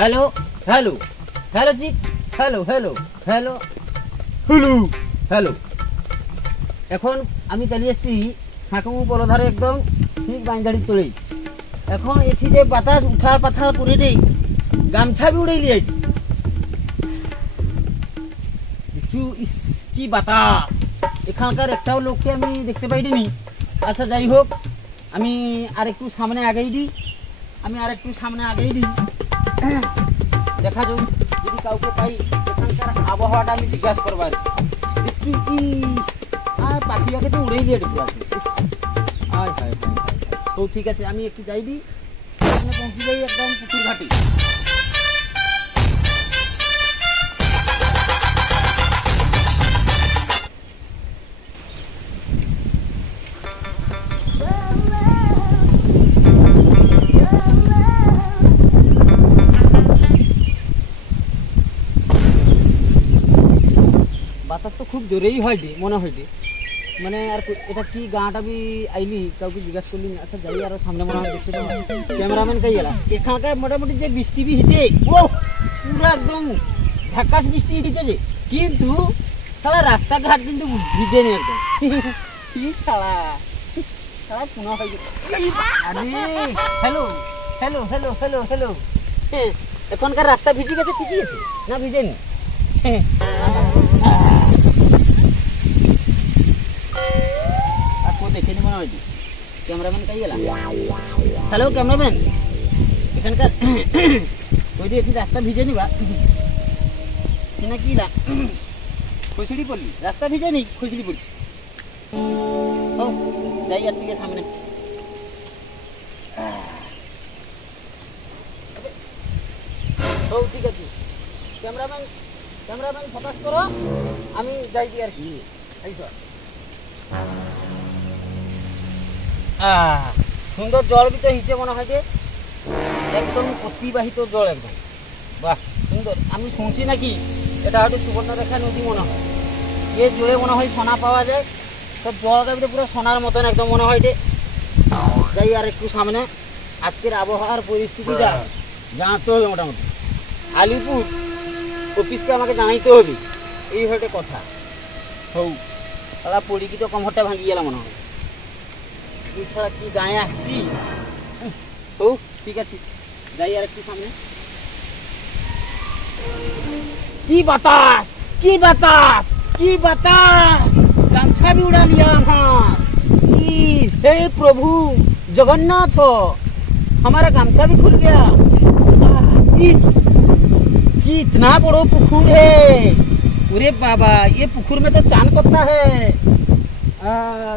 Hello hello hello জি, hello hello hello hello hello. এখন আমি চালিয়ে এসছি সাঁকমু পলধারে একদম ঠিক বাইন্দাড়ি তোলে। এখন এটি যে বাতাস উঠার পাথার করে দেই, গামছা বি উড়াইলি এটি কি বাতাস। এখানকার একটাও লোককে আমি দেখতে পাইনি। আচ্ছা যাই হোক, আমি আর একটু সামনে আগেই দিই, দেখা যাক যদি কাউকে পাই। এখানকার আবহাওয়াটা আমি জিজ্ঞাসা করবার একটু কি পাখিটাকে তো উড়েই দিয়ে একটু আছে। তো ঠিক আছে, আমি একটু যাইবি, পৌঁছে যাই একদম পুকুর ঘাটে। বাতাস তো খুব জোরেই হয় রে, মনে হয় রে। মানে আর এটা কি গাঁটা বি আইলি, কাউকে জিজ্ঞাসা করলি। আচ্ছা যাই আরো সামনে মনে হয় দেখতে পাবো। ক্যামেরাম্যান কাই এলা এখানকার মোটামুটি যে বৃষ্টি বি হিচে, ও পুরো একদম ঝাকাস বৃষ্টি হিচে যে, কিন্তু সারা রাস্তাঘাট কিন্তু ভিজে নেই একদম। কি সালা সারা শোনা হয়। আরে hello hello hello hello hello. এখনকার রাস্তা ভিজে গেছে ঠিকই আছে না ভিজেনি? দেখে নি মনে হয় ক্যামেরাম্যান কাই এলা। হ্যালো ক্যামেরাম্যান, এখানকার ওই যে একটি রাস্তা ভিজে নিবা না কি না? খুশড়ি পড়লি, রাস্তা ভিজে নি খুশড়ি পড়ছি। ও যাই আর দিকে সামনে। ও ঠিক আছে, ক্যামেরাম্যান ফোকাস করো, আমি যাই দি আর কি। সুন্দর জল বি তো হিচে মনে হয় যে একদম অতিবাহিত জল একদম। বাহ সুন্দর। আমি শুনছি নাকি এটা হয়তো সুবর্ণরেখা নদী মনে হয়। এ জলে মনে হয় সোনা পাওয়া যায়। তো জলটা পুরো সোনার মতন একদম মনে হয় যে। যাই আর একটু সামনে। আজকের আবহাওয়ার পরিস্থিতিটা জানাতে হবে মোটামুটি। আলিপুর অফিসকে আমাকে জানাইতে হবে, এই হচ্ছে কথা। হৌ তারা পড়ি কি তো কমরটা ভাঙি গেল মনে হয়। কি সারা কি গায়ে আসছি। ও ঠিক আছে, যাই আর একটু সামনে। কি বাতাস, কি বাতাস, কি বাতাস। গামছা भी उड़ा लिया हे प्रभु जगन्नाथ, हमारा गामछा भी खुल गया। कि इतना बड़ो पुकुर है। अरे बाबा, ये पुकुर में तो चांद पत्ता है।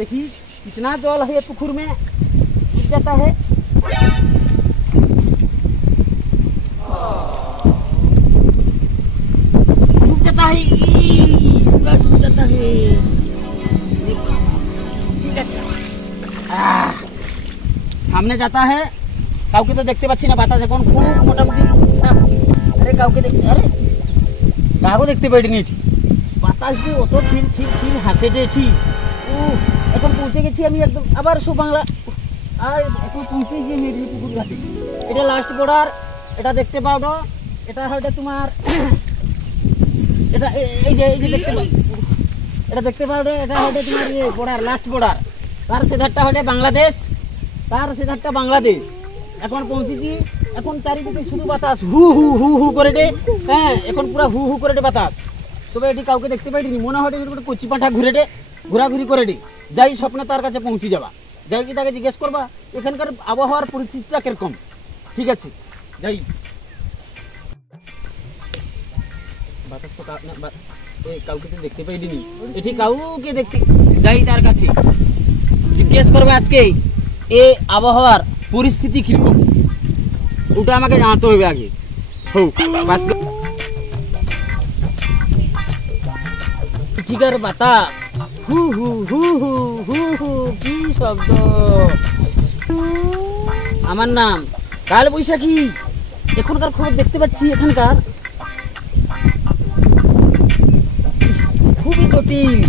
देखिए कितना जल है पुकुर में, डूब जाता है। डूब जाता है, पूरा डूब जाता है। ठीक है, सामने जाता है। কাউকে তো দেখতে পাচ্ছি না, বাতাস এখন খুব মোটামুটি। আরে কাউকে আরে কাউকে দেখতে পাইনি। ঠিক বাতাস যে অত ঠিক ঠিক ঠিক হাসে যে ঠিক। এখন পৌঁছে গেছি আমি একদম। আবার সব বাংলা। আর এখন পৌঁছে গিয়ে মেদিনী পুকুর ঘাটে। এটা লাস্ট বর্ডার। এটা দেখতে পাও না, এটা হয়তো তোমার এটা এই যে দেখতে পাও, এটা দেখতে পাও না, এটা হয়তো তোমার ইয়ে বর্ডার, লাস্ট বর্ডার। তার সেধারটা হয়তো বাংলাদেশ, তার সেধারটা বাংলাদেশ। এখন পৌঁছেছি। এখন চারিদিকে শুধু বাতাস, হু হু হু হু করে দে। হ্যাঁ এখন পুরো হু হু করে দে বাতাস। তবে এটি কাউকে দেখতে পাইনি, মনে হয় কচি পাঠা ঘুরে দে, ঘোরাঘুরি করে দে। যাই স্বপ্নে তার কাছে পৌঁছে যাবা। যাই কি তাকে জিজ্ঞেস করবা এখানকার আবহাওয়ার পরিস্থিতিটা কিরকম। ঠিক আছে যাই। বাতাস তো কাউকে তো দেখতে পাইনি, এটি কাউকে দেখতে যাই তার কাছে জিজ্ঞেস করবে আজকে এ আবহাওয়ার পরিস্থিতি কিরকম, ওটা আমাকে জানাতে হবে আগে। ঠিকার বাতাস, হু হু হু হু হু হু, কি শব্দ। আমার নাম কাল বৈশাখী। এখনকার খবর দেখতে পাচ্ছি এখানকার খুবই জটিল।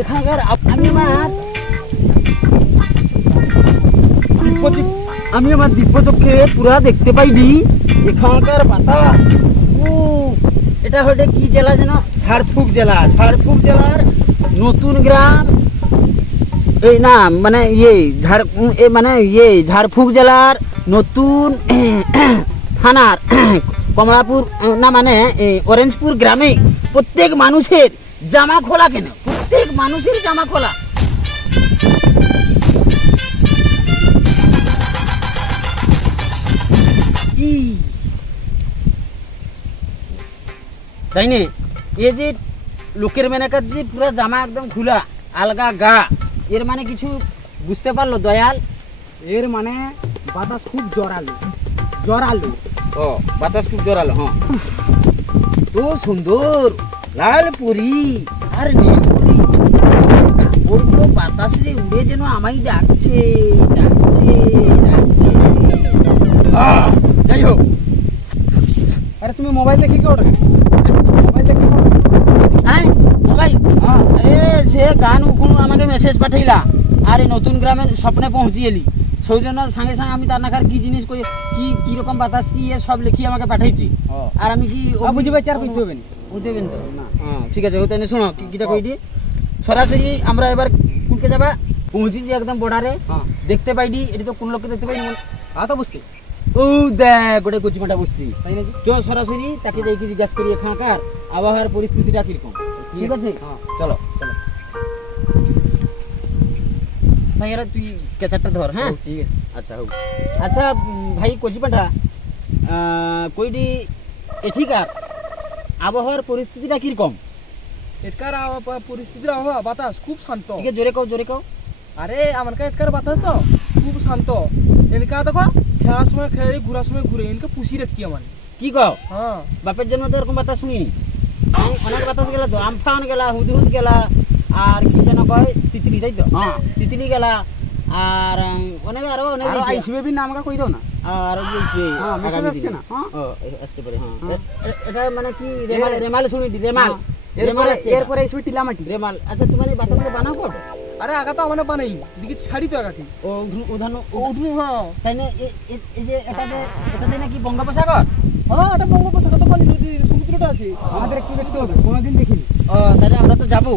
এখানকার আমি আমি আমার দিব্য চোখে পুরা দেখতে পাইবি এখানকার বাতাস। এটা হচ্ছে কি জেলা যেন? ঝাড়ফুঁক জেলা। ঝাড়ফুঁক জেলার নতুন গ্রাম, এই না মানে ঝাড়ফুঁক জেলার নতুন থানার কমলাপুর না মানে অরেঞ্জপুর গ্রামে প্রত্যেক মানুষের জামা খোলা। কেন প্রত্যেক মানুষের জামা খোলা? তাই না? এই যে লোকের মেনাকার যে পুরা জামা একদম খোলা, আলগা গা, এর মানে কিছু বুঝতে পারলো দয়াল? এর মানে বাতাস খুব জোরালো জোরালো। ও বাতাস খুব জোরালো। হ্যাঁ, তো সুন্দর লাল পুরি আর নীল পুরি, কাপড়গুলো বাতাসে উড়ে যেন আমায় ডাকছে ডাকছে ডাকছে। যাই হোক, আরে তুমি মোবাইল দেখি কি ওটা? মোবাইল দেখি হ্যাঁ মোবাইল? আরে সে গান উকুন আমাকে মেসেজ পাঠাইলা, আর এই নতুন গ্রামের স্বপ্নে পৌঁছি এলি, সেই জন্য সঙ্গে সঙ্গে আমি তার নাকার কি জিনিস কি কিরকম বাতাস কি সব লিখি আমাকে পাঠাইছি। আর আমি কি বুঝতে পারছি? আর বুঝতে হবে না? বুঝতে পারবেন তো? হ্যাঁ ঠিক আছে, ওই তাহলে শোনো কিটা কই দিয়ে সরাসরি আমরা এবার কুলকে যাবা। পৌঁছিছি একদম বর্ডারে, দেখতে পাইনি এটা তো কোন লোককে দেখতে পাইনি। তো বুঝছি, ও দেখ গোটে কচিমাটা বুঝছি, তাই নাকি? চ সরাসরি তাকে যাই কি জিজ্ঞাসা করি এখানকার আবহাওয়ার পরিস্থিতিটা কিরকম। ঠিক আছে, চলো চলো। তাই এরা তুই কেচারটা ধর। হ্যাঁ ঠিক আছে। আচ্ছা হোক। আচ্ছা ভাই কচিমাটা কইডি এঠিকার আবহাওয়ার পরিস্থিতিটা কিরকম? এটকার পরিস্থিতির আবহাওয়া বাতাস খুব শান্ত। ঠিক আছে, জোরে কও জোরে কও। আরে আমারকা এটকার বাতাস তো খুব শান্ত। এনকা দেখো খেলার সময় খেলে, ঘোরার সময় ঘুরে, এনকা পুষি রাখছি আমার। কি কও? হ্যাঁ, বাপের জন্য তো এরকম বাতাস শুনিনি। অনেক বাতাস গেলা তো, আমফান গেলা, হুদহুদ গেলা, আর কি যেন কয় তিতলি, তাই তো? হ্যাঁ তিতলি গেলা, আর অনেক আরো অনেক আইসবে বি নামকা কই দাও না। আর আসবে মেসেজ আসছে না? ও আসতে পারে। হ্যাঁ এটা মানে কি রেমাল? রেমাল শুনি দি, রেমাল রেমাল আসছে। এরপরে আইসবে টিলামাটি রেমাল। আচ্ছা তুমি এই বাতাসকে বানাও কত? আরে আগা তো আমার বানাই দিকে ছাড়ি তো আগাটি ও উধান উঠু। হ্যাঁ তাই না? এই যে এটাতে নাকি বঙ্গোপসাগর? হ্যাঁ, এটা বঙ্গোপসাগর তো পানি সমুদ্রটা আছে, আমাদের একটু দেখতে হবে, কোনোদিন দেখিনি। ও তাহলে আমরা তো যাবো,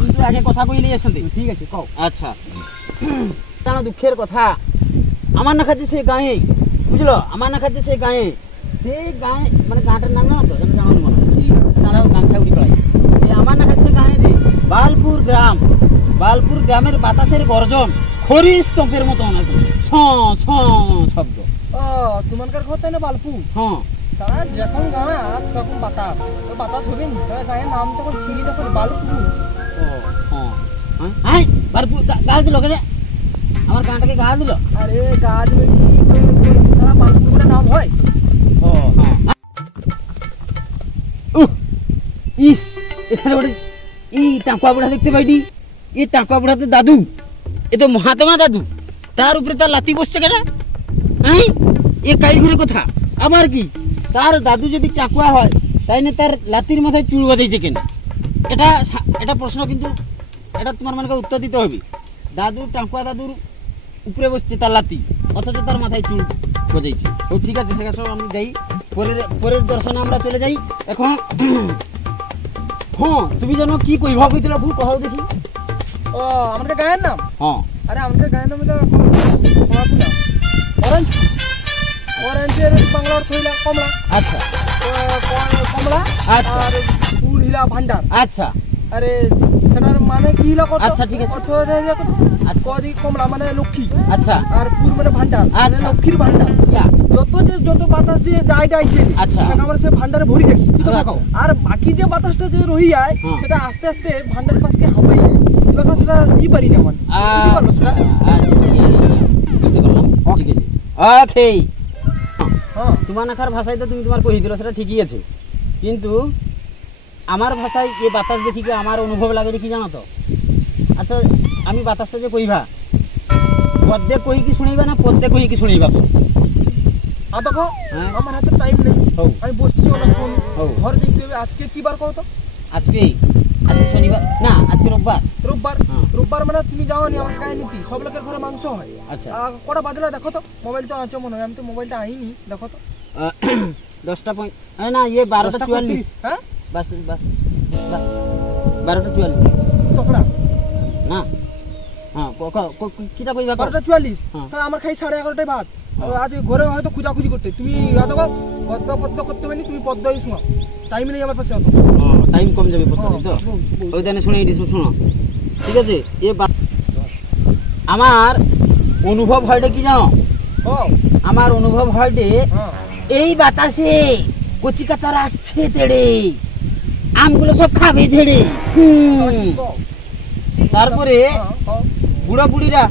কিন্তু আগে কথা কইলি আসেন। ঠিক আছে, কও। আচ্ছা, জানো দুঃখের কথা, আমার না খাচ্ছে সে গাঁয়ে, বুঝলো? আমার না খাচ্ছে সে গাঁয়ে, সেই গাঁয়ে মানে গাঁটার নাম জানো তো? জানো মনে তারাও গামছা উড়ি পড়াই। আমার না খাচ্ছে গাঁয়ে যে বালপুর গ্রাম, বালপুর গ্রামের বাতাসের গর্জন খড়ি স্তম্ভের মতো শব্দ। ও তোমারকার ঘর তাই না বালপুর? হ্যাঁ, তারা যখন গাঁ তখন বাতাস, তো বাতাস হবে নি? তারা গাঁয়ের নাম তখন ছিলি তখন বালপুর। ও হ্যাঁ, বালপুর গা দিল কেন? আমার গাঁটাকে গা দিল? আরে গা দিবে কি তারা বালপুর বলে নাম হয়? ও হ্যাঁ। ইস, এখানে ওটা এই টাকা বুড়া দেখতে পাইনি। এই টাকা বুড়া তো দাদু, এ তো মহাত্মা দাদু, তার উপরে তার লাতি বসছে কেন? হ্যাঁ, এ কাইগুড়ি কথা। আবার কি তার দাদু যদি টাকুয়া হয়, তাই না তার লাতির মাথায় চুল বাঁধাইছে কেন? এটা প্রশ্ন, কিন্তু এটা তোমার মনে উত্তর দিতে হবে। দাদু টাকুয়া দাদুর উপরে বসছে তার লাতি, অথচ তার মাথায় চুল গজাইছে। তো ঠিক আছে, সেখানে সব আমি যাই, পরের দর্শনে আমরা চলে যাই এখন। হ্যাঁ, তুমি জানো কি কইবা কইতলা ভুল কহাও দেখি। ও আমাদের গায়ের নাম? হ্যাঁ, আরে আমাদের গায়ের নাম হলো অরেঞ্জ। অরেঞ্জের বাংলা অর্থ হইলা কমলা। আচ্ছা কমলা। আচ্ছা, আর ফুল হিলা ভান্ডার। আচ্ছা, আরে সেটার মানে কি হিলা কত? আচ্ছা ঠিক আছে। অর্থ কদি কমলা মানে লক্ষ্মী। আচ্ছা, আর ফুল মানে ভান্ডার, মানে আচ্ছা। লক্ষ্মীর ভান্ডার। যত বাতাস দিয়ে আইছে, আচ্ছা, সেটা আমরা সে ভান্ডারে ভরি রাখি। আচ্ছা। আর বাকি যে বাতাসটা যে রহি যায়, সেটা আস্তে আস্তে ভান্ডার পাশকে হাবাই যায়। এবার সেটা ই পারি না মানে। বুঝতে পারলাম, ঠিক আছে। ওকে, তোমার নাকার ভাষায় তো তুমি তোমার কই দিল, সেটা ঠিকই আছে, কিন্তু আমার ভাষায় এই বাতাস দেখি কি আমার অনুভব লাগে কি জানো তো? আচ্ছা, আমি বাতাসটা যে কইবা, পদ্মে কই কি শুনাইবা না পদ্মে কই কি শুনাইবা? দেখো আমার হাতে টাইম নেই, আমি বসছি অনেকক্ষণ, ঘরে যেতে হবে। আজকে কি বার কও তো? আজকে আজকে শনিবার না, আজকে রোববার। রোববার হ্যাঁ। রোববার মানে তুমি যাও নি আমার কাহিনী কি সব লোকের ঘরে মাংস হয়। আচ্ছা কটা বাজলে দেখো তো, মোবাইল তো আছো মনে হয়, আমি তো মোবাইলটা আইনি, দেখো তো। 10টা না ইয়ে 12:44। হ্যাঁ বাস 12:44 তখনা না। হ্যাঁ কিটা কইবা 12:44। হ্যাঁ। স্যার আমার খাই 11:30টায় ভাত। হ্যাঁ। আজ ঘরে হয়তো খুঁজাখুঁজি করতে তুমি দেখো গদ্য পদ্য করতে পারি, তুমি পদ্মই শোনাও, টাইম নেই আমার পাশে অত। টাইম কম যাবে প্রথমে তো বল। ওই দানে শুনে দিছো, শোনো ঠিক আছে। আমার অনুভব হয়টা কি জানো? আমার অনুভব হয়টে হ্যাঁ এই বাতাসে কচি কাচারা আসছে তেড়ে, আমগুলো সব খাবে ঝেড়ে। তারপরে বুড়া বুড়িরা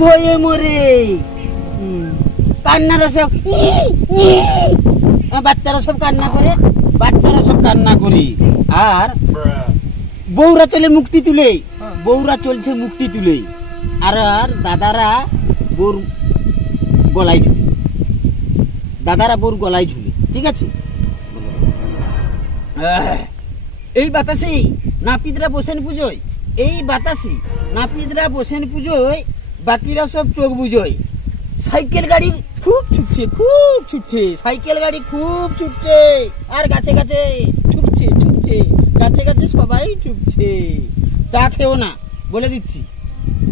ভয়ে মরে, কান্নারা সব বাচ্চারা সব কান্না করে, আর বউরা চলে মুক্তি তুলে, বউরা চলছে মুক্তি তুলে, আর দাদারা বউর গলায় ঝুলে, ঠিক আছে। এই বাতাসে নাপিতরা বসেন পুজোয়, বাকিরা সব চোখ বুঝোয়। সাইকেল গাড়ি খুব ছুটছে, আর গাছে ঠুকছে, সবাই ঠুকছে। চা খেও না, বলে দিচ্ছি,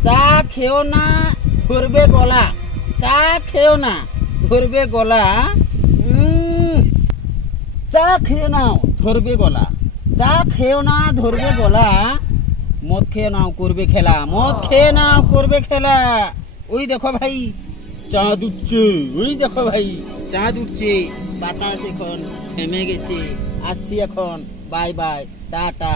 চা খেও না ধরবে গলা, চা খেও না ধরবে গলা, চা খেয়ে নাও ধরবে গলা, চা খেও না ধরবে গলা, মদ খেয়ে নাও করবে খেলা, ওই দেখো ভাই চাঁদ উঠছে, বাতাস এখন থেমে গেছে, আসছি এখন, বাই বাই, টাটা।